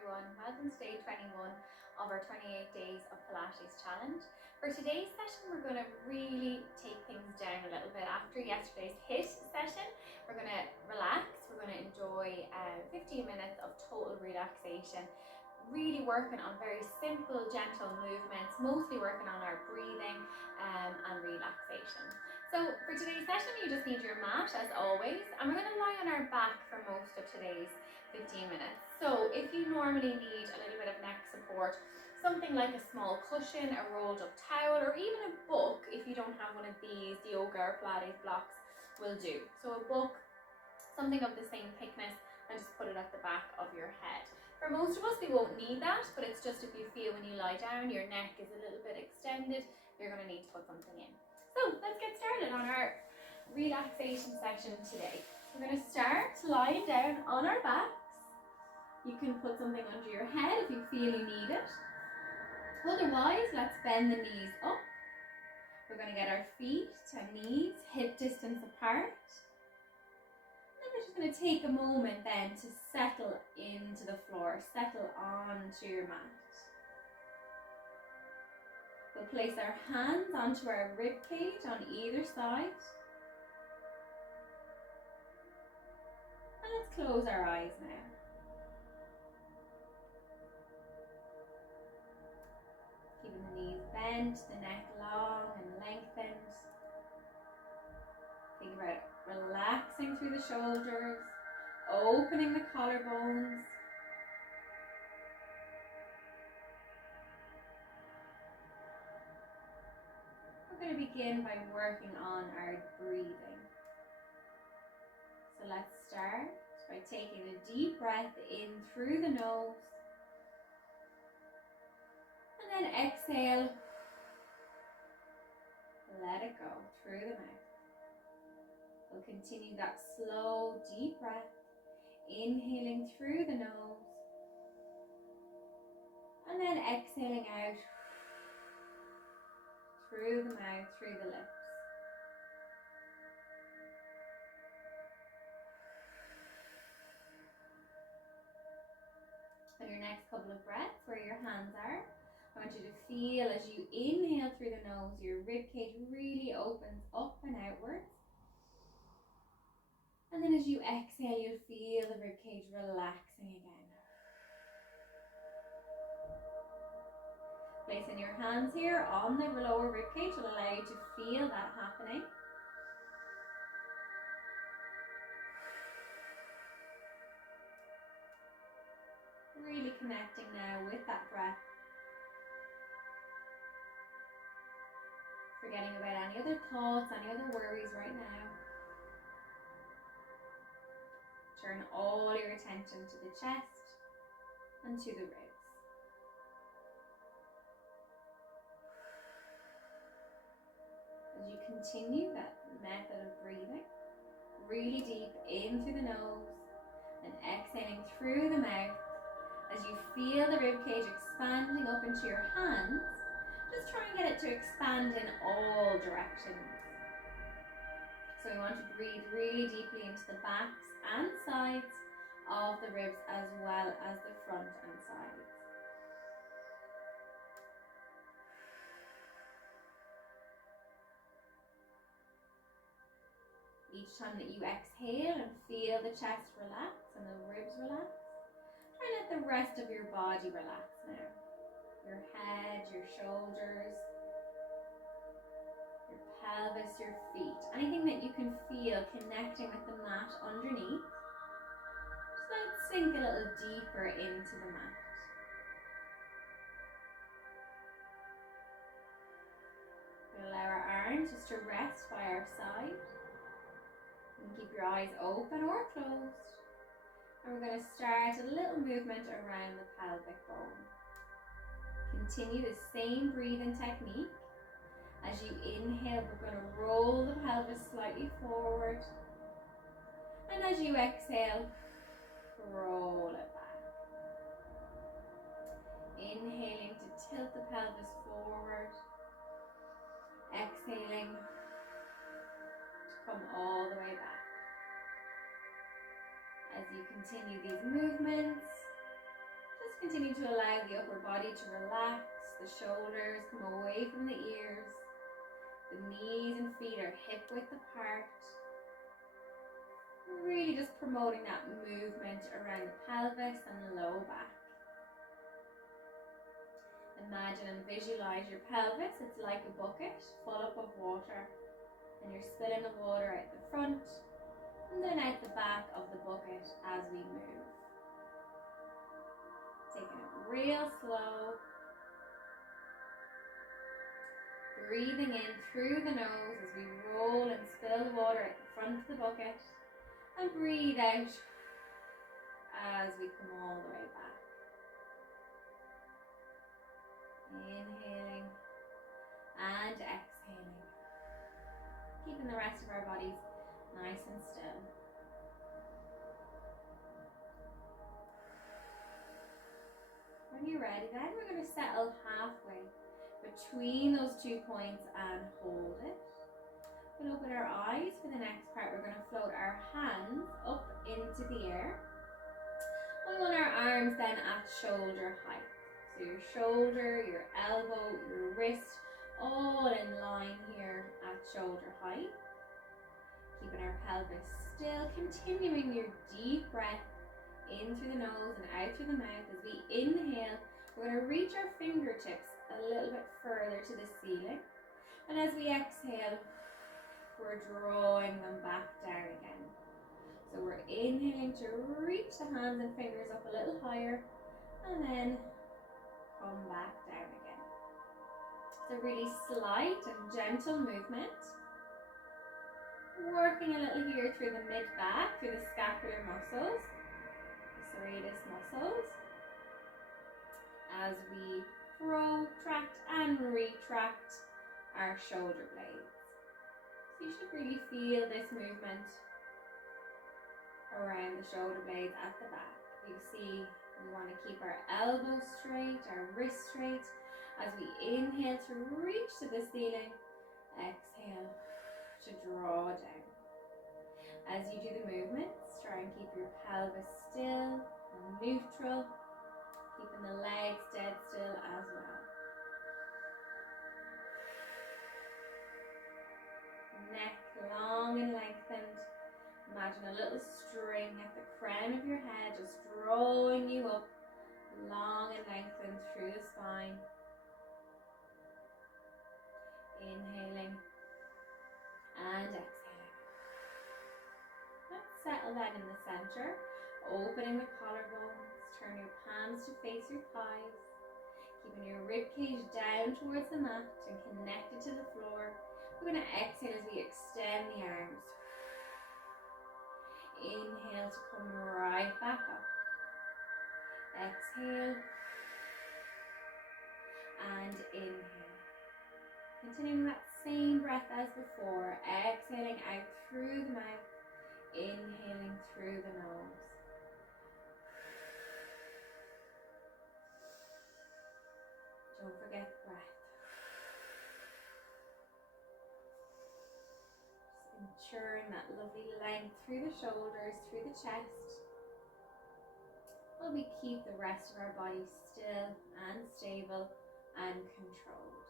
everyone, welcome to day 21 of our 28 Days of Pilates challenge. For today's session we're going to really take things down a little bit. After yesterday's HIIT session we're going to relax, we're going to enjoy 15 minutes of total relaxation, really working on very simple gentle movements, mostly working on our breathing and relaxation. So for today's session you just need your mat as always, and we're going to lie on our back for most of today's 15 minutes. So if you normally need a little bit of neck support, something like a small cushion, a rolled up towel, or even a book, if you don't have one of these, the yoga or Pilates blocks will do. So a book, something of the same thickness, and just put it at the back of your head. For most of us we won't need that, but it's just if you feel when you lie down your neck is a little bit extended, you're going to need to put something in. So let's get started on our relaxation session today. We're going to start lying down on our backs. You can put something under your head if you feel you need it. Otherwise, let's bend the knees up. We're going to get our feet and knees hip distance apart. And we're just going to take a moment then to settle into the floor, settle onto your mat. We'll place our hands onto our rib cage on either side. And let's close our eyes now. Keeping the knees bent, the neck long and lengthened. Think about relaxing through the shoulders, opening the collarbones. We're going to begin by working on our breathing. So let's start by taking a deep breath in through the nose. And then exhale. Let it go through the mouth. We'll continue that slow, deep breath. Inhaling through the nose. And then exhaling out. Through the mouth, through the lips. On your next couple of breaths, where your hands are, I want you to feel as you inhale through the nose, your rib cage really opens up and outwards. And then as you exhale, you'll feel the rib cage relaxing again. Placing your hands here on the lower rib cage will allow you to feel that happening. Really connecting now with that breath. Forgetting about any other thoughts, any other worries right now. Turn all your attention to the chest and to the ribs. As you continue that method of breathing, really deep in through the nose and exhaling through the mouth, as you feel the rib cage expanding up into your hands, just try and get it to expand in all directions. So we want to breathe really deeply into the backs and sides of the ribs as well as the front and sides. Each time that you exhale and feel the chest relax and the ribs relax, try and let the rest of your body relax now. Your head, your shoulders, your pelvis, your feet, anything that you can feel connecting with the mat underneath. Just let it sink a little deeper into the mat. We'll allow our arms just to rest by our side. And keep your eyes open or closed. And we're going to start a little movement around the pelvic bone. Continue the same breathing technique. As you inhale, we're going to roll the pelvis slightly forward. And as you exhale, roll it back. Inhaling to tilt the pelvis forward. Exhaling come all the way back. As you continue these movements, just Continue to allow the upper body to relax, the shoulders come away from the ears, the knees and feet are hip width apart. Really just promoting that movement around the pelvis and the low back. Imagine and visualize your pelvis, it's like a bucket full up of water, and you're spilling the water out the front and then out the back of the bucket as we move. Taking it real slow. Breathing in through the nose as we roll and spill the water at the front of the bucket. And breathe out as we come all the way back. Inhaling and exhaling. Keeping the rest of our bodies nice and still. When you're ready then, we're going to settle halfway between those 2 points and hold it. We'll open our eyes for the next part. We're going to float our hands up into the air. And we want our arms then at shoulder height. So your shoulder, your elbow, your wrist, all in line here at shoulder height. Keeping our pelvis still, continuing your deep breath in through the nose and out through the mouth. As we inhale, we're going to reach our fingertips a little bit further to the ceiling. And as we exhale, we're drawing them back down again. So we're inhaling to reach the hands and fingers up a little higher and then come back down again. It's a really slight and gentle movement. Working a little here through the mid-back, through the scapular muscles, the serratus muscles. As we protract and retract our shoulder blades. So you should really feel this movement around the shoulder blades at the back. You see, we want to keep our elbows straight, our wrists straight. As we inhale to reach to the ceiling, exhale to draw down. As you do the movements, try and keep your pelvis still and neutral, keeping the legs dead still as well. Neck long and lengthened. Imagine a little string at the crown of your head, just drawing you up, long and lengthened through the spine. Inhaling and exhaling. Let's settle that in the center, opening the collarbones, turn your palms to face your thighs, keeping your rib cage down towards the mat and connected to the floor. We're going to exhale as we extend the arms. Inhale to come right back up. Exhale and inhale. Continuing that same breath as before, exhaling out through the mouth, inhaling through the nose. Don't forget the breath. Just ensuring that lovely length through the shoulders, through the chest, while we keep the rest of our body still and stable and controlled.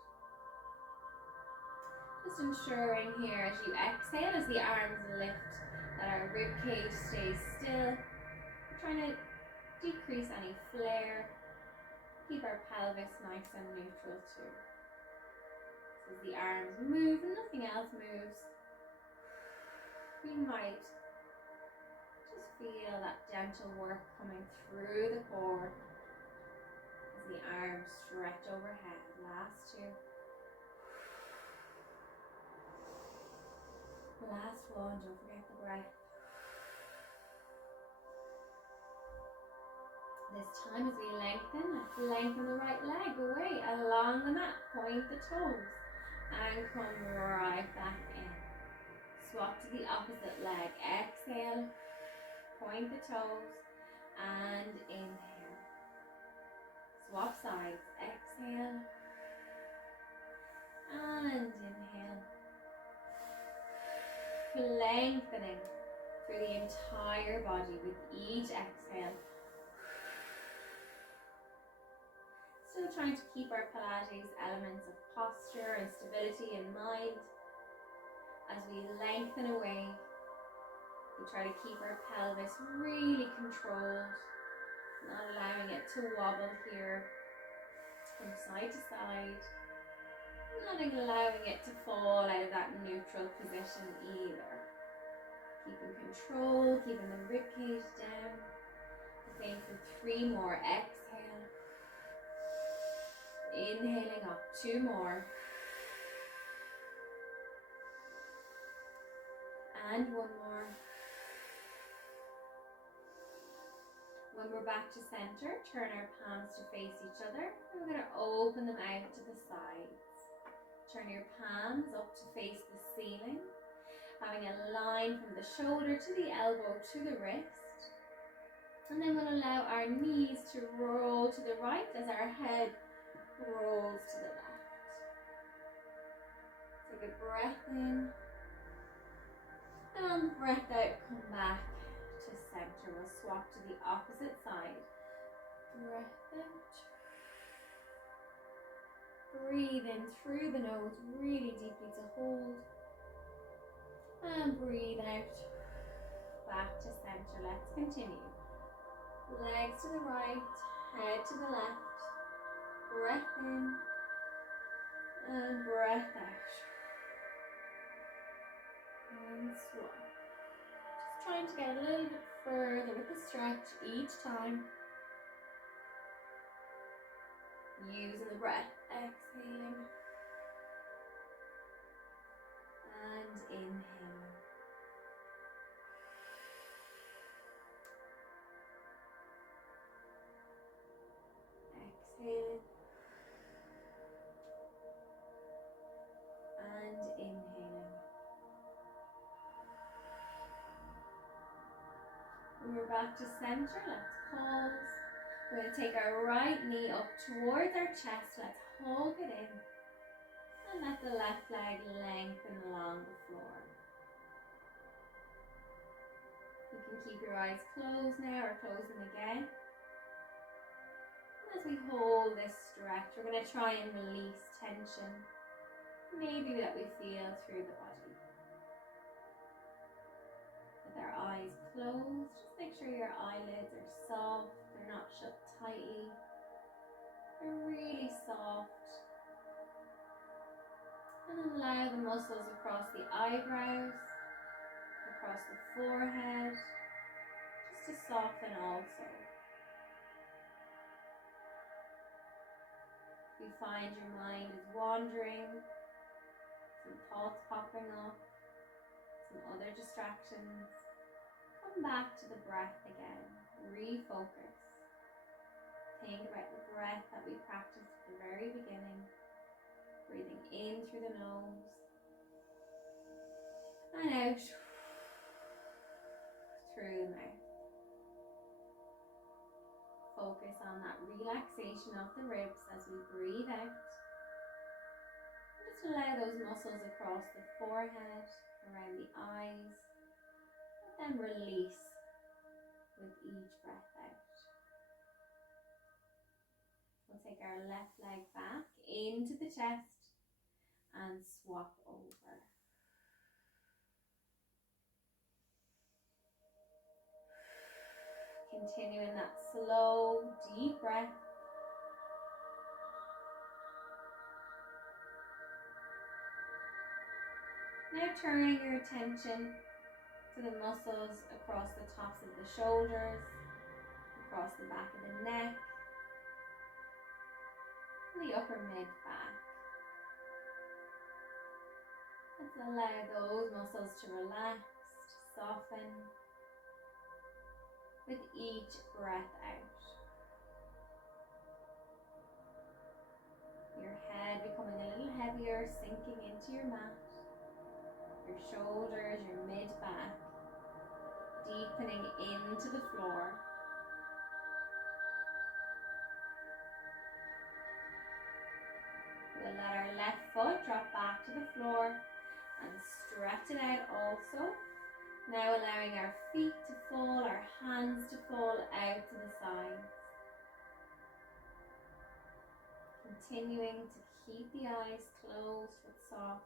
Just ensuring here as you exhale, as the arms lift, that our rib cage stays still. We're trying to decrease any flare. Keep our pelvis nice and neutral too. So as the arms move and nothing else moves, we might just feel that gentle work coming through the core as the arms stretch overhead. Last two. Last one, don't forget the breath. This time as we lengthen, let's lengthen the right leg away along the mat. Point the toes and come right back in. Swap to the opposite leg. Exhale, point the toes and inhale. Swap sides. Exhale and inhale. Lengthening through the entire body with each exhale. Still trying to keep our Pilates elements of posture and stability in mind. As we lengthen away, we try to keep our pelvis really controlled, not allowing it to wobble here from side to side, not allowing it to fall out of that neutral position either. Keeping control, keeping the ribcage down. Same for 3 more. Exhale. Inhaling up. 2 more. And 1 more. When we're back to center, turn our palms to face each other. And we're going to open them out to the sides. Turn your palms up to face the ceiling, having a line from the shoulder to the elbow to the wrist. And then we'll allow our knees to roll to the right as our head rolls to the left. Take a breath in. And on the breath out, come back to center. We'll swap to the opposite side. Breath out. Breathe in through the nose really deeply to hold. And breathe out. Back to center. Let's continue. Legs to the right, head to the left. Breath in and breath out. And swap. Just trying to get a little bit further with the stretch each time. Using the breath. Exhaling. And inhaling. Exhale. And inhaling. When we're back to center, let's pause. We're going to take our right knee up towards our chest. Let's hold it in. And let the left leg lengthen along the floor. You can keep your eyes closed now or close them again. As we hold this stretch, we're going to try and release tension, maybe that we feel through the body. With our eyes closed, just make sure your eyelids are soft, they're not shut tightly. They're really soft. And allow the muscles across the eyebrows, across the forehead, just to soften also. If you find your mind is wandering, some thoughts popping up, some other distractions, come back to the breath again. Refocus. Think about the breath that we practiced at the very beginning. Breathing in through the nose and out through the mouth. Focus on that relaxation of the ribs as we breathe out. Just allow those muscles across the forehead, around the eyes, and then release with each breath out. We'll take our left leg back into the chest and swap over. Continuing that slow, deep breath. Now turning your attention to the muscles across the tops of the shoulders, across the back of the neck, and the upper mid-back. Let's allow those muscles to relax, to soften with each breath out. Your head becoming a little heavier, sinking into your mat. Your shoulders, your mid-back, deepening into the floor. We'll let our left foot drop back to the floor and stretch it out also. Now allowing our feet to fall, our hands to fall out to the sides. Continuing to keep the eyes closed but soft.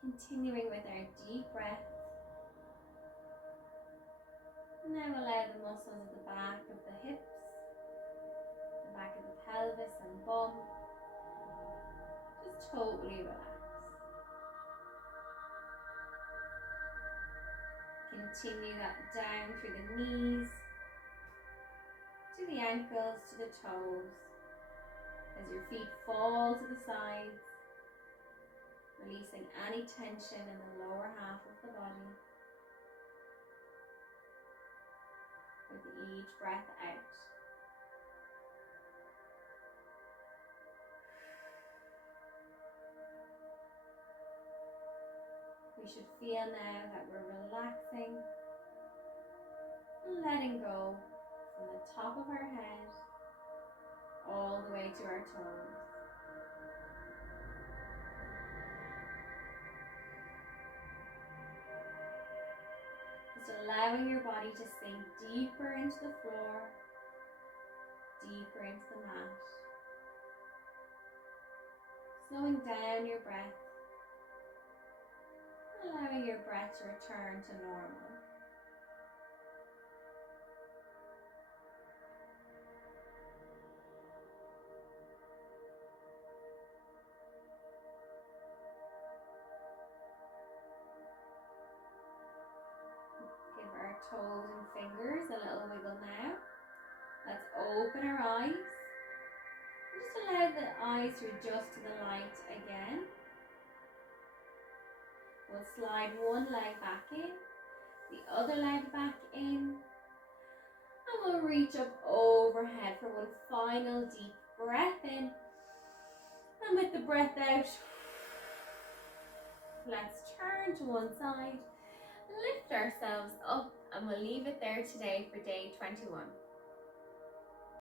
Continuing with our deep breath. Now allow the muscles at the back of the hips, the back of the pelvis and bum, just totally relax. Continue that down through the knees, to the ankles, to the toes, as your feet fall to the sides, releasing any tension in the lower half of the body. With each breath out. We should feel now that we're relaxing and letting go from the top of our head all the way to our toes. Just allowing your body to sink deeper into the floor, deeper into the mat. Slowing down your breath, allowing your breath to return to normal. Give our toes and fingers a little wiggle now. Let's open our eyes. Just allow the eyes to adjust to the light again. We'll slide one leg back in, the other leg back in, and we'll reach up overhead for one final deep breath in. And with the breath out, let's turn to one side, lift ourselves up, and we'll leave it there today for day 21.